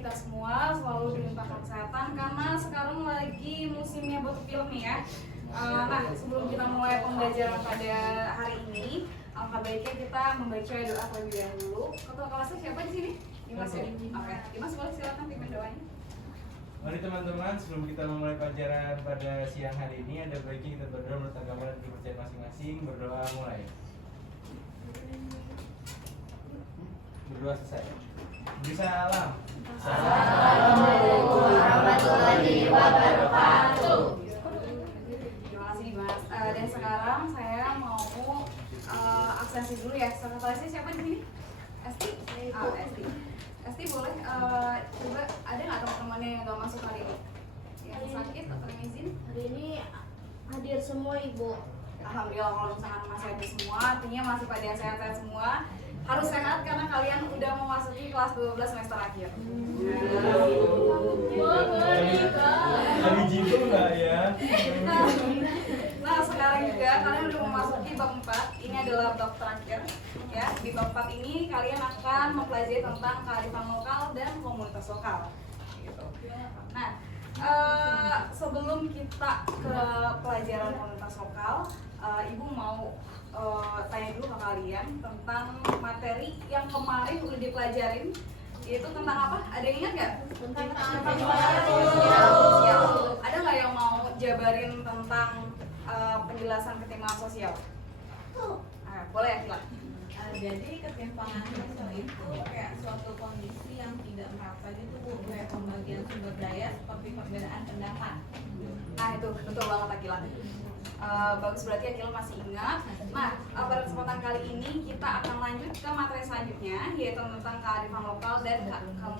kita semua selalu dilimpahkan kesehatan karena sekarang lagi musimnya batuk pilek nih ya. Nah, sebelum kita mulai pembelajaran pada hari ini, alangkah baiknya kita membaca doa terlebih dahulu. Ketua kelasnya siapa di sini? Dimas ya? Oke, Dimas boleh silakan pimpin doanya. Mari teman-teman, sebelum kita memulai pelajaran pada siang hari ini, ada baiknya kita berdoa menurut agama dan kepercayaan masing-masing. Berdoa mulai. Berdoa selesai. Bisalam. Assalamualaikum warahmatullahi wabarakatuh. Terima kasih Dimas. Dan sekarang saya mau absensi dulu ya. Sekretarisnya siapa di sini? Esti? Esti. Esti boleh coba ada nggak teman-temannya yang nggak masuk hari ini? Yang sakit atau yang izin? Hari ini hadir semua Ibu. Alhamdulillah kalau misalkan masih ada semua, artinya masih pada sehat-sehat semua. Harus sehat karena kalian udah memasuki kelas 12 semester akhir. Lagi jitu nggak ya? Nah sekarang juga kalian udah memasuki bab 4. Ini adalah bab terakhir ya. Di bab 4 ini kalian akan mempelajari tentang kearifan lokal dan komunitas lokal gitu. Nah sebelum kita ke pelajaran komunitas lokal, Ibu mau tanya dulu ke kalian tentang materi yang kemarin udah dipelajarin. Itu tentang apa? Ada yang ingat nggak? Tentang sosial. Ada nggak yang mau jabarin tentang penjelasan ketimpangan sosial? Boleh ya, Kila? Jadi ketimpangan sosial itu kayak suatu kondisi yang tidak merata gitu Bu, kayak pembagian sumber daya seperti perbedaan pendapat. Nah itu betul banget Akila. Bagus, berarti Akila masih ingat. Nah pada kesempatan kali ini kita akan lanjut ke materi selanjutnya, yaitu tentang kearifan lokal dan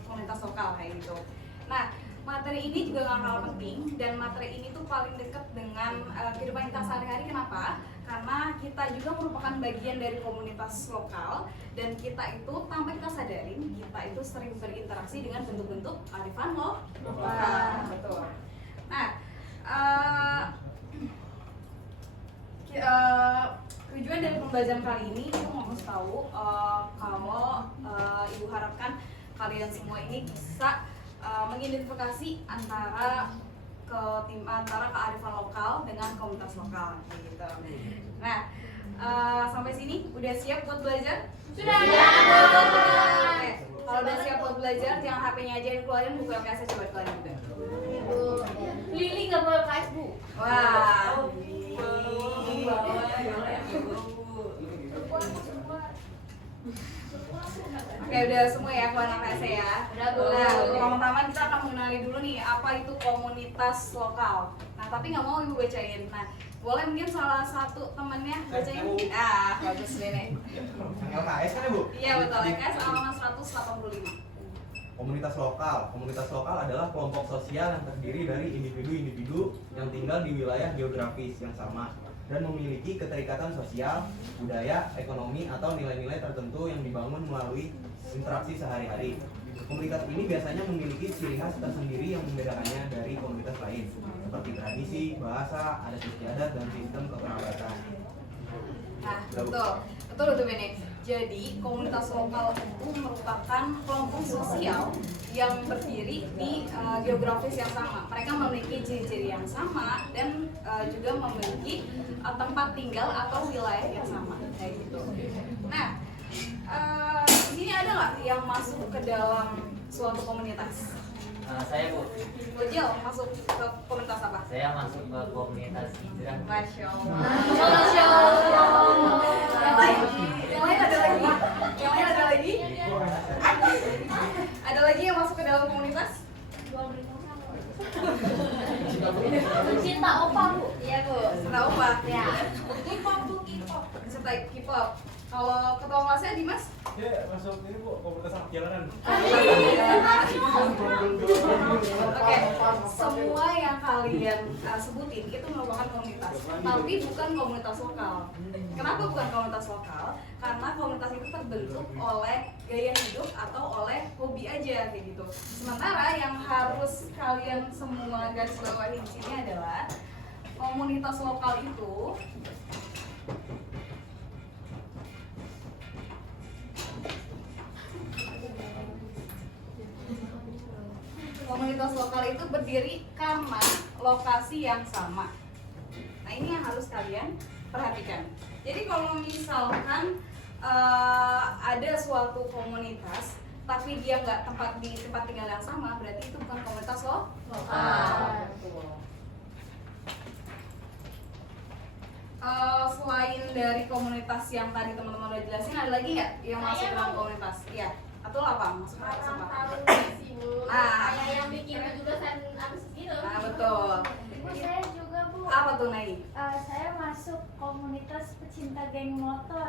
komunitas lokal kayak gitu. Nah materi ini juga gak kalah penting, dan materi ini tuh paling dekat dengan kehidupan kita sehari-hari. Kenapa? Karena kita juga merupakan bagian dari komunitas lokal, dan kita itu tanpa kita sadarin, kita itu sering berinteraksi dengan bentuk-bentuk kearifan lokal. Betul. Nah tujuan dari pembelajaran kali ini itu mau kasih tahu kalau Ibu harapkan kalian semua ini bisa mengidentifikasi antara kearifan lokal dengan komunitas lokal gitu. Nah sampai sini udah siap buat belajar? Sudah. Oke. Kalau udah siap buat belajar, jangan HP-nya aja yang keluarin, buku LKS coba keluarin juga. Lili nggak boleh KS Bu. Wah. Oke, udah semua ya keluar LKS ya. Udah, Bu. Nah, pertama kita akan mengenali dulu nih apa itu komunitas lokal. Nah, tapi nggak mau Ibu bacain. Nah, boleh mungkin salah satu temannya bacain. Bagus deh nih. LKS kan ya Bu? Iya betul, LKS halaman 185. Komunitas lokal adalah kelompok sosial yang terdiri dari individu-individu yang tinggal di wilayah geografis yang sama dan memiliki keterikatan sosial, budaya, ekonomi, atau nilai-nilai tertentu yang dibangun melalui interaksi sehari-hari. Komunitas ini biasanya memiliki ciri khas tersendiri yang membedakannya dari komunitas lain, seperti tradisi, bahasa, adat istiadat, dan sistem kekerabatan. Nah, betul itu Bene. Jadi komunitas lokal itu merupakan kelompok sosial yang berdiri di geografis yang sama. Mereka memiliki ciri-ciri yang sama dan juga memiliki tempat tinggal atau wilayah yang sama kayak gitu. Nah, di sini ada nggak yang masuk ke dalam suatu komunitas? Saya Bu. Bojil masuk ke komunitas apa? Saya masuk ke komunitas hijrah. Masya Allah. Masya Allah. Yang lain? Yang lain ada lagi? Yang lain ada lagi? Ada lagi yang masuk ke dalam komunitas? Cinta opa Bu. Iya Bu. Tahu Pak? Ya. K-pop Bu, K-pop. Peserta K-pop. Kalau ketua kelasnya Dimas? Ya masuk ini Bu, komunitas anak jalanan. Oke, semua yang kalian sebutin itu merupakan komunitas, tapi bukan komunitas lokal. Kenapa bukan komunitas lokal? Karena komunitas itu terbentuk oleh gaya hidup atau oleh hobi aja kayak gitu. Sementara yang harus kalian semua garis bawahi di sini adalah komunitas lokal itu Komunitas lokal itu berdiri karena lokasi yang sama. Nah, ini yang harus kalian perhatikan. Jadi kalau misalkan ada suatu komunitas tapi dia nggak di tempat tinggal yang sama, berarti itu bukan komunitas lokal. Selain dari komunitas yang tadi teman-teman udah jelasin, ada lagi nggak yang masuk dalam komunitas? Iya. Atau apa? Masuk komunitas apa? Kayak yang bikin 17-an abis gitu. Nah, betul. Ibu, saya juga, Bu. Apa tuh, Nai? Saya masuk komunitas pecinta geng motor.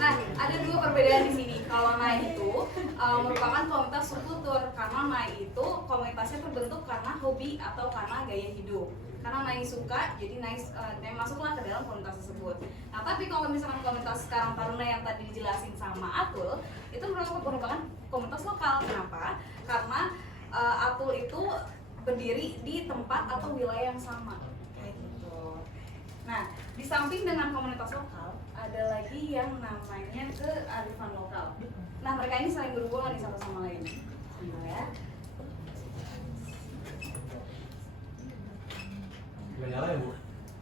Nah, ada dua perbedaan di sini. Kalau Nai itu merupakan komunitas subkultur, karena Nai itu komunitasnya terbentuk karena hobi atau karena gaya hidup. Karena Nai suka, jadi Nai masuklah ke dalam komunitas tersebut. Nah, tapi kalau misalkan komunitas Karang Taruna yang tadi dijelasin sama Atul, itu merupakan komunitas lokal. Kenapa? Karena Atul itu berdiri di tempat atau wilayah yang sama, kayak gitu. Nah, di samping dengan komunitas lokal, ada lagi yang namanya kearifan lokal. Nah, mereka ini saling berhubungan di satu sama lain. Nah, ya. Gak nyala ya, Bu?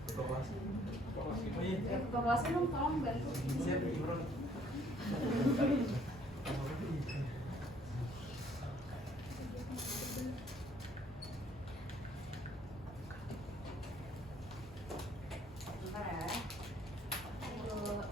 Buka kelas. Oh iya. Ketua kelasnya dong, tolong bantu. Siap, Imron. Bentar ya. Aduh.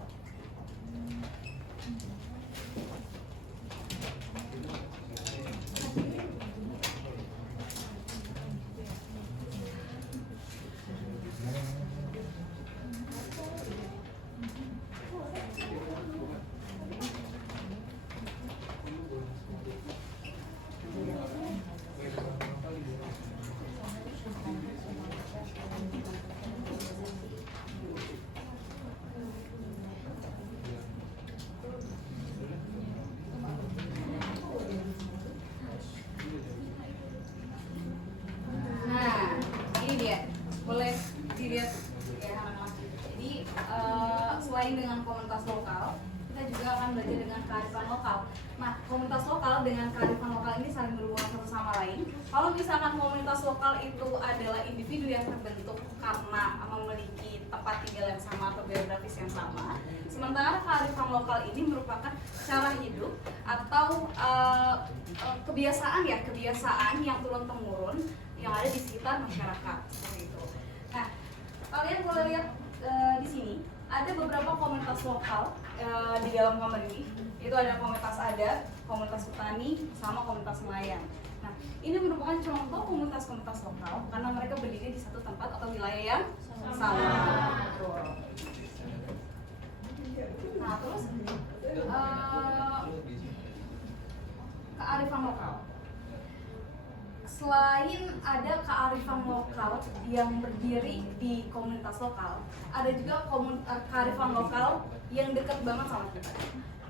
Nah, ini dia, boleh dilihat ya anak-anak. Jadi selain dengan komunitas lokal, kita juga akan belajar dengan kearifan lokal. Nah, komunitas lokal dengan kearifan lokal ini saling berhubungan satu sama lain. Kalau misalkan komunitas lokal itu adalah individu yang terbentuk karena memiliki tempat tinggal yang sama atau geografis yang sama, sementara kearifan lokal ini merupakan cara hidup atau kebiasaan yang turun temurun yang ada di sekitar masyarakat, seperti itu. Nah, kalian boleh lihat di sini ada beberapa komunitas lokal di dalam gambar ini. Itu ada komunitas adat, komunitas petani, sama komunitas nelayan. Nah, ini merupakan contoh komunitas-komunitas lokal karena mereka berdiri di satu tempat atau wilayah yang sama. Betul. Nah, terus kearifan lokal. Selain ada kearifan lokal yang berdiri di komunitas lokal, ada juga kearifan lokal yang dekat banget sama kita.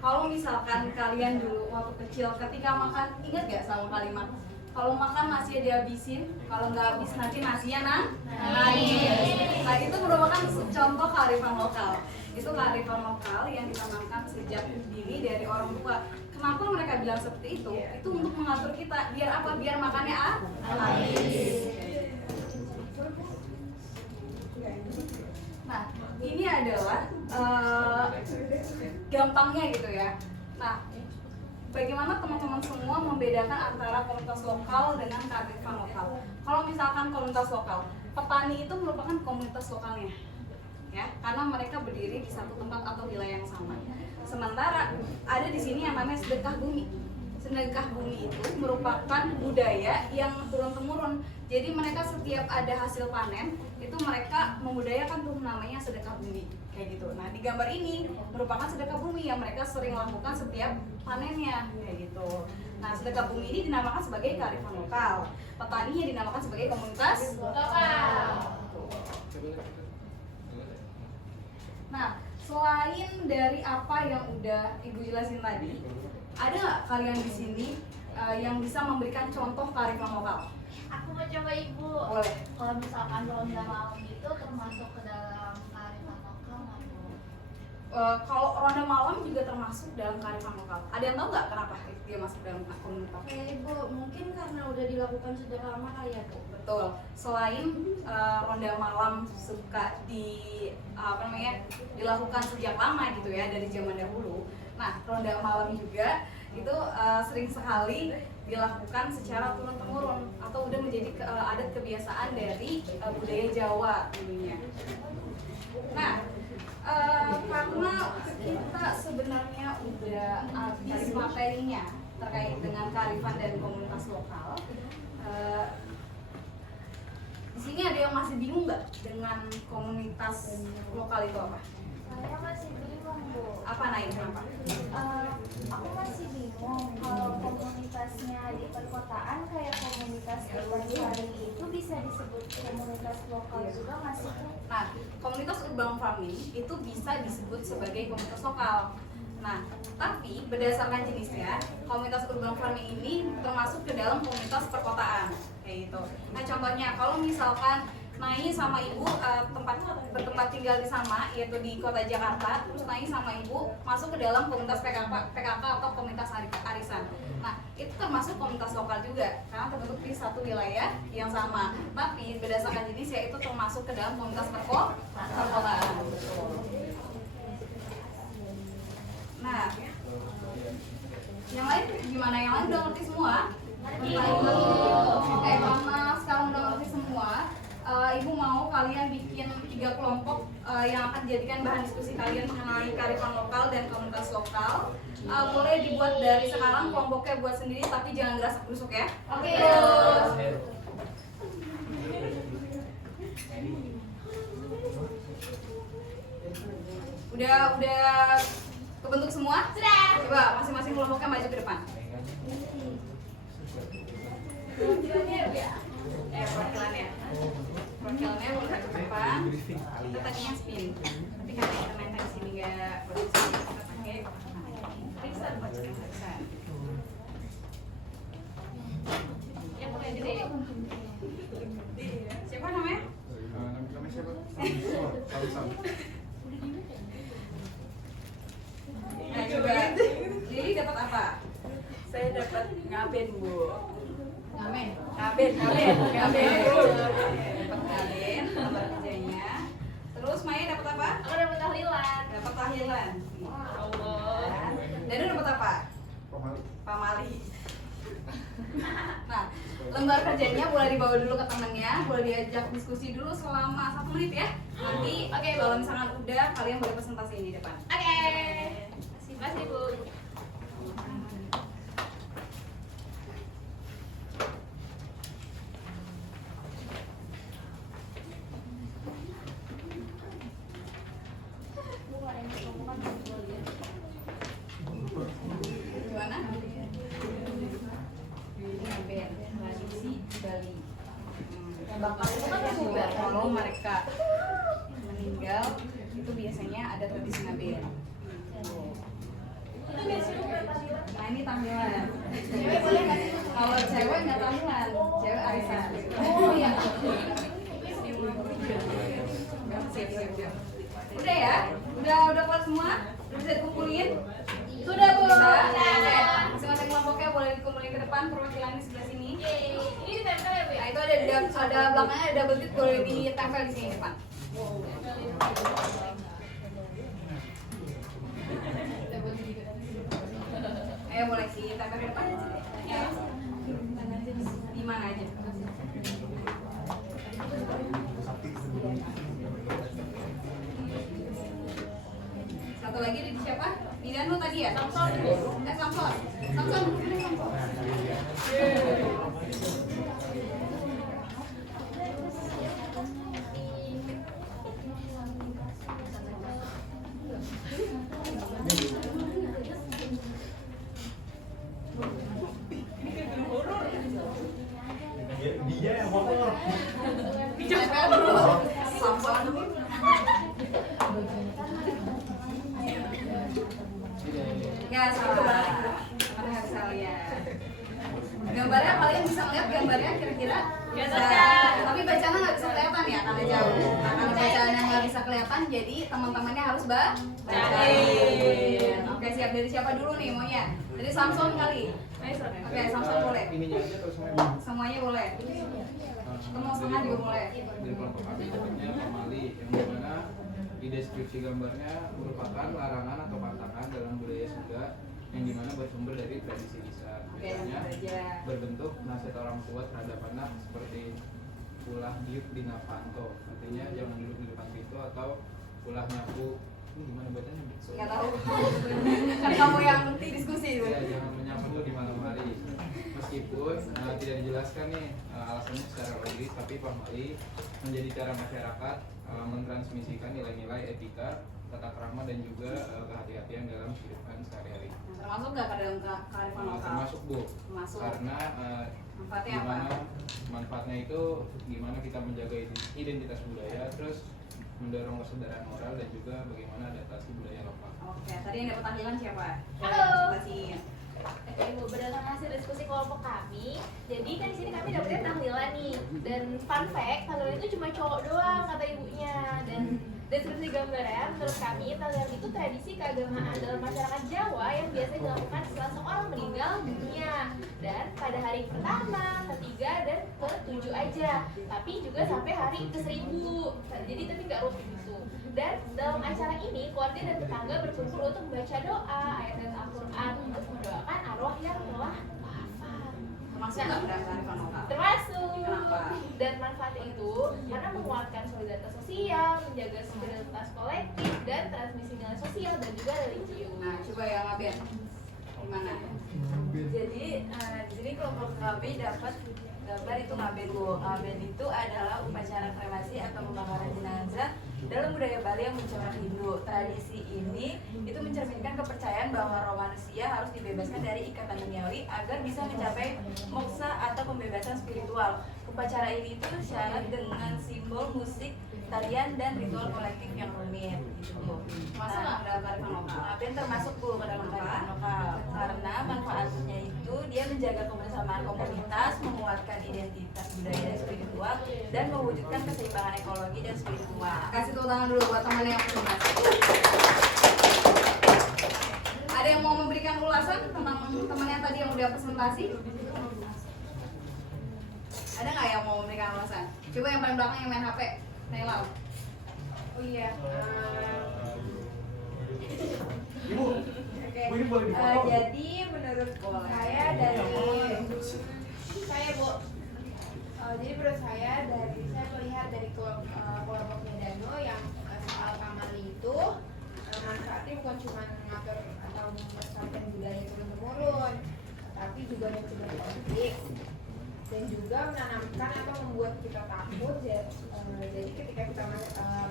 Kalau misalkan kalian dulu waktu kecil ketika makan, ingat gak sama kalimat kalau makan nasinya dihabisin, kalau nggak habis nanti nasinya nangis. Nah, itu merupakan contoh kearifan lokal. Itu kearifan lokal yang ditanamkan sejak dini dari orang tua. Kenapa mereka bilang seperti itu? Itu untuk mengatur kita. Biar apa? Biar makannya habis. Nah, ini adalah gampangnya gitu ya. Nah, bagaimana teman-teman semua membedakan antara komunitas lokal dengan kearifan lokal? Kalau misalkan komunitas lokal, petani itu merupakan komunitas lokalnya, ya, karena mereka berdiri di satu tempat atau wilayah yang sama. Sementara ada di sini yang namanya sedekah bumi. Sedekah bumi itu merupakan budaya yang turun temurun. Jadi mereka setiap ada hasil panen itu mereka membudayakan tuh namanya sedekah bumi kayak gitu. Nah, di gambar ini merupakan sedekah bumi yang mereka sering lakukan setiap panennya kayak gitu. Nah, sedekah bumi ini dinamakan sebagai kearifan lokal. Petaninya dinamakan sebagai komunitas lokal. Nah, selain dari apa yang udah Ibu jelasin tadi, ada nggak kalian di sini yang bisa memberikan contoh kearifan lokal? Aku mau coba Ibu. Boleh. Kalau misalkan ronda malam itu termasuk ke dalam kearifan lokal nggak, Bu? kalau ronda malam juga termasuk dalam kearifan lokal. Ada yang tahu nggak kenapa dia masuk dalam komunitas? Oke Bu, mungkin karena udah dilakukan sejak lama kali ya Bu. Betul. Selain ronda malam suka dilakukan sejak lama gitu ya, dari zaman dahulu. Nah, ronda malam juga itu sering sekali dilakukan secara turun-temurun atau udah menjadi adat kebiasaan dari budaya Jawa dulunya. Nah, karena kita sebenarnya udah habis materinya terkait dengan kearifan dan komunitas lokal, di sini ada yang masih bingung nggak dengan komunitas lokal itu apa? Saya masih bingung Bu. Apa Naim, kenapa? Aku masih bingung kalau komunitasnya di perkotaan kayak komunitas urban farming itu bisa disebut komunitas lokal juga nggak sih Bu? Nah, komunitas urban farming itu bisa disebut sebagai komunitas lokal. Nah, tapi berdasarkan jenisnya, komunitas urban farming ini termasuk ke dalam komunitas perkotaan, kayak gitu. Nah, contohnya kalau misalkan Nai sama ibu bertempat tinggal di sama, yaitu di kota Jakarta, terus Nai sama ibu masuk ke dalam komunitas PKK atau komunitas arisan. Nah, itu termasuk komunitas lokal juga, karena terbentuk di satu wilayah yang sama. Tapi berdasarkan jenisnya itu termasuk ke dalam komunitas perkotaan. Nah, yang lain gimana? Yang lain udah ngerti semua? Karena sekarang udah ngerti semua, Ibu mau kalian bikin 3 kelompok yang akan dijadikan bahan diskusi kalian mengenai kearifan lokal dan komunitas lokal. Boleh dibuat dari sekarang, kelompoknya buat sendiri tapi jangan gerasak-gerusuk ya. Oke. Udah kebentuk semua? Sudah. Coba masing-masing kelompoknya maju ke depan. Perwakilannya boleh ke depan. Kita tadinya spin, tapi karena kita main di sini nggak berfungsi, kita pakai Riksan buat cekan Riksan. Yang pakai gede. Siapa namanya? Namanya siapa? Samson. Nah, coba Lili dapat apa? Saya dapat ngaben Bu. Ngaben. Dapat ngaben, tambah kerjanya. Terus Maya dapat apa? Aku dapat tahlilan. Dapat tahlilan. Allah. Danu dapat apa? Pamali. Nah, lembar kerjanya boleh dibawa dulu ke temennya, boleh diajak diskusi dulu selama 1 menit ya. Nanti kalau misalkan udah, kalian boleh presentasi di depan. Oke. Makasih Bu. Gimana? Ngaben, tradisi Bali. Bakal itu kan juga kalau mereka meninggal itu biasanya ada tradisi ngaben. Nah, ini tampilan. Cewek boleh nggak sih? Kalau cewek nggak tampilan, cewek arisan. Oh iya. Siap. Udah ya? Udah kelar semua? Udah bisa dikumpulin? Sudah Bu. Masing-masing kelompoknya boleh dikumpulin ke depan, perwakilan di sebelah sini. Ini ditempel ya Bu ya? Nah, itu ada belakangnya ada double tick, boleh ditempel di sini depan. Ayo boleh sih tempel di depan. Ya. Di mana aja? Satu lagi di siapa? Di Danu tadi ya? Samson. Samson. Dia yang motor. Tempel dulu. Samson. Ya, salah. Karena harus lihat. Gambarnya kalian bisa melihat gambarnya kira-kira? Bisa. Tapi bacaannya nggak bisa kelihatan ya karena jauh. Nah, karena bacaannya nggak bisa kelihatan, jadi teman-temannya harus bacain. Oke, siap. Dari siapa dulu nih maunya? Dari Samson kali. Oke, Samson boleh. Ininya aja terus semuanya. Semuanya boleh. Atau mau setengah juga boleh. Dari kelompok kami namanya pamali, yang dimana di deskripsi gambarnya merupakan larangan atau pantangan dalam budaya Sunda yang dimana bersumber dari tradisi lisan. Oke, Biasanya aja. berbentuk nasihat orang tua terhadap anak seperti ulah diuk dina panto, artinya jangan duduk di depan pintu atau ulah nyapu. Ini gimana bacanya? Nggak tahu. Kan kamu yang diskusi itu. Ya, jangan menyapu di malam hari. Meskipun tidak dijelaskan nih alasannya secara logis, tapi pamali menjadi cara masyarakat mentransmisikan nilai-nilai etika, tata krama dan juga kehati-hatian dalam kehidupan sehari-hari. Termasuk nggak ke dalam kearifan lokal? Termasuk Bu, Termasuk. karena Manfaatnya apa? gimana manfaatnya itu gimana kita menjaga identitas budaya, terus mendorong kesadaran moral dan juga bagaimana adaptasi budaya lokal. Oke, tadi yang dapat tahlilan siapa? Halo. Jelasin. Oke Ibu, berdasarkan hasil diskusi kelompok kami, jadi kan di sini kami dapetnya tahlilan nih. Dan fun fact, tahlilan itu cuma cowok doang kata ibunya. Dan deskripsi gambarnya, menurut kami tahlilan itu tradisi keagamaan dalam masyarakat Jawa yang biasa dilakukan setelah seorang meninggal dunia. Dan pada hari pertama, ketiga, dan ke-7 aja. Tapi juga sampai hari ke-1000. Jadi tapi nggak rutin gitu. Dan dalam acara ini, keluarga dan tetangga berkumpul untuk membaca doa, ayat-ayat Al-Quran untuk mendoakan arwah yang telah wafat. Termasuk nggak ke dalam kearifan lokal? Termasuk. Kenapa? Dan manfaatnya itu karena menguatkan solidaritas sosial, menjaga spiritualitas kolektif, dan transmisi nilai sosial dan juga religius. Nah, coba yang Aben. Gimana? Jadi di sini kelompok kami dapat gambar itu ngaben Bu. Ngaben itu adalah upacara kremasi atau pembakaran jenazah dalam budaya Bali yang mencorak Hindu. Tradisi ini itu mencerminkan kepercayaan bahwa roh manusia harus dibebaskan dari ikatan duniawi agar bisa mencapai moksa atau pembebasan spiritual. Upacara ini itu syarat dengan simbol musik, tarian dan ritual kolektif yang rumit gitu Bu. Masuk nggak ke dalam kearifan lokal? Ngaben termasuk Bu ke dalam kearifan lokal karena manfaatnya itu dia menjaga kebersamaan komunitas, menguatkan identitas budaya dan spiritual, dan mewujudkan keseimbangan ekologi dan spiritual. Kasih tepuk tangan dulu buat temannya yang presentasi. Ada yang mau memberikan ulasan tentang temannya tadi yang udah presentasi? Ada nggak yang mau memberikan ulasan? Coba yang paling belakang yang main HP, Nailal. Oh iya. Ibu, Oke. Bu, ini boleh dipotong? Jadi menurut saya dari saya Bu. Jadi menurut saya melihat dari kelompoknya Dano yang soal pamali itu manfaatnya bukan cuma mengatur atau melestarikan budaya turun-temurun, tapi juga mencegah konflik dan juga menanamkan atau membuat kita takut. Jadi ketika kita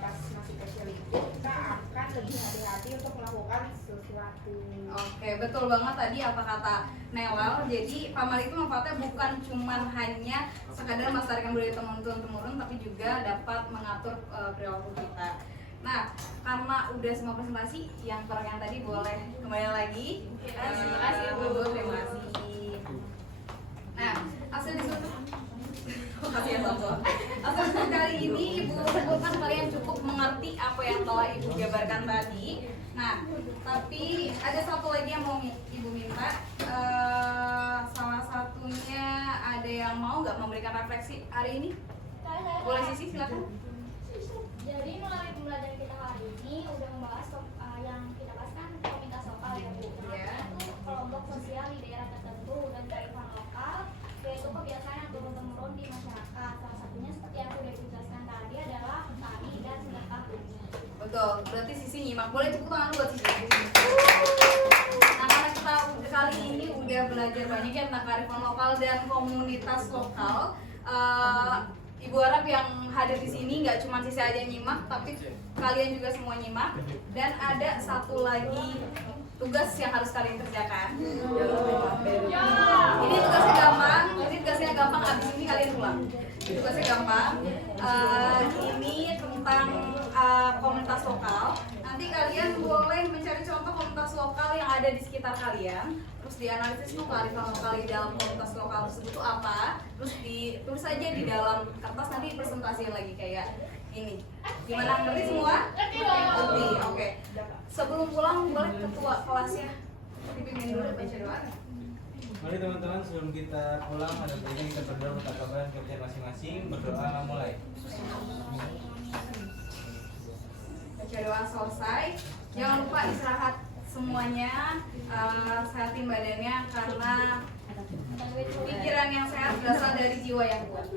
pas masih kecil itu kita akan lebih hati-hati untuk melakukan sesuatu. Oke, betul banget tadi apa kata Nelal. Jadi pamali itu manfaatnya bukan cuman hanya sekadar melestarikan budaya temurun-temurun, tapi juga dapat mengatur perilaku kita. Nah, karena udah semua presentasi, yang kurang yang tadi boleh kembali lagi. Terima kasih, Bu. Terima kasih. Nah, hasil diskusi Hasil diskusi kali ini Ibu sebutkan kalian cukup mengerti apa yang telah Ibu jabarkan tadi. Nah, tapi ada satu lagi yang mau Ibu minta. Salah satunya ada yang mau nggak memberikan refleksi hari ini? Boleh Sisi, silakan. Jadi melalui pembelajaran kita hari ini udah membahas yang kita bahas kan komunitas lokal ya Bu. Iya. Itu kelompok sosial di daerah tertentu dan kearifan lokal, yaitu kebiasaan yang turun-temurun di masyarakat. Salah satunya seperti yang sudah dijelaskan tadi adalah tari dan sedekah. Betul, berarti Sisi nyimak. Boleh tepuk tangan dulu buat Sisi. Nah, karena kita kali ini udah belajar banyak ya tentang kearifan lokal dan komunitas lokal. Ibu harap yang hadir di sini nggak cuma Sisi aja nyimak, tapi kalian juga semua nyimak. Dan ada satu lagi tugas yang harus kalian kerjakan. Ini tugasnya gampang. Abis ini kalian pulang. Ini tugasnya gampang. Ini tentang komunitas lokal. Nanti kalian boleh mencari contoh komunitas lokal yang ada di sekitar kalian. Terus terus dianalisis tuh kearifan lokal di dalam komunitas lokal tersebut tuh apa, terus ditulis aja di dalam kertas, nanti presentasiin lagi kayak ini. Gimana, ngerti semua? Ngerti, oke. Sebelum pulang boleh ketua kelasnya dipimpin dulu baca doa. Mari teman-teman, sebelum kita pulang ada baiknya kita berdoa untuk kabar kerja masing-masing. Berdoa mulai. Baca doa selesai. Jangan lupa istirahat semuanya, sehatin badannya karena pikiran yang sehat berasal dari jiwa yang kuat.